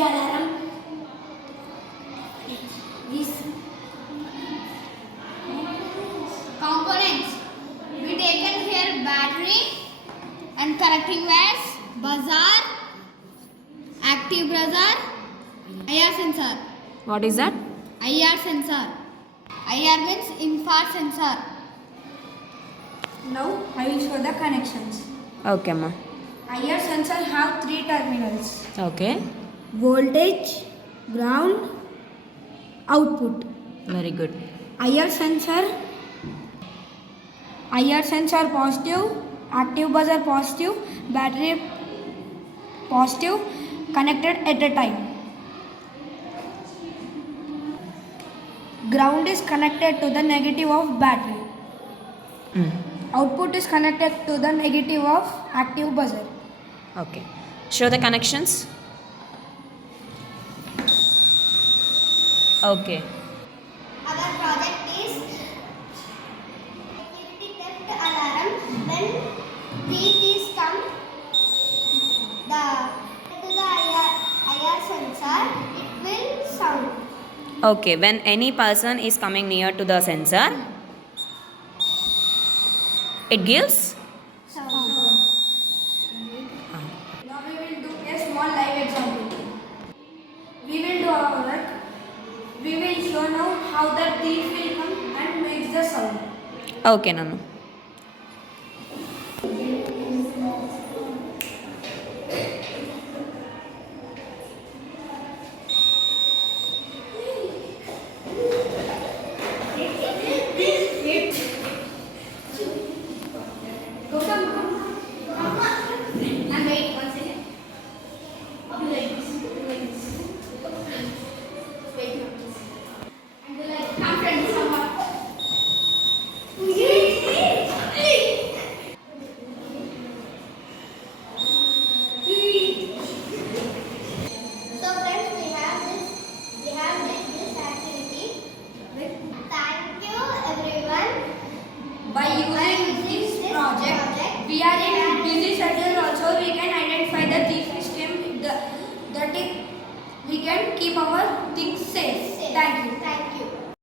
alarm. These components we taken here: battery and connecting wires, buzzer, active buzzer, IR sensor. What is that? IR sensor. IR means infrared sensor. Now I will show the connections. Okay, ma. IR sensor have 3 terminals. Okay. Voltage, ground, output. Very good. IR sensor positive, active buzzer positive, battery positive, connected at a time. Ground is connected to the negative of battery. Output is connected to the negative of active buzzer. Okay. Show the connections. Okay. Our project is security theft alarm. When thief is come to the IR sensor, it will sound. Okay. When any person is coming near to the sensor, it gives. Sound. Now we will do a small live example. We will do our work. We will show now how the thief will come and makes the sound. Okay, Nanu. And wait 1 second. Do like this. Do like this. Wait. And do like come friends someone. So friends, we have made this activity. Thank you everyone. By using this project, we are in busy schedule also. We can identify the thief system. We can keep our things safe. Thank you. Thank you.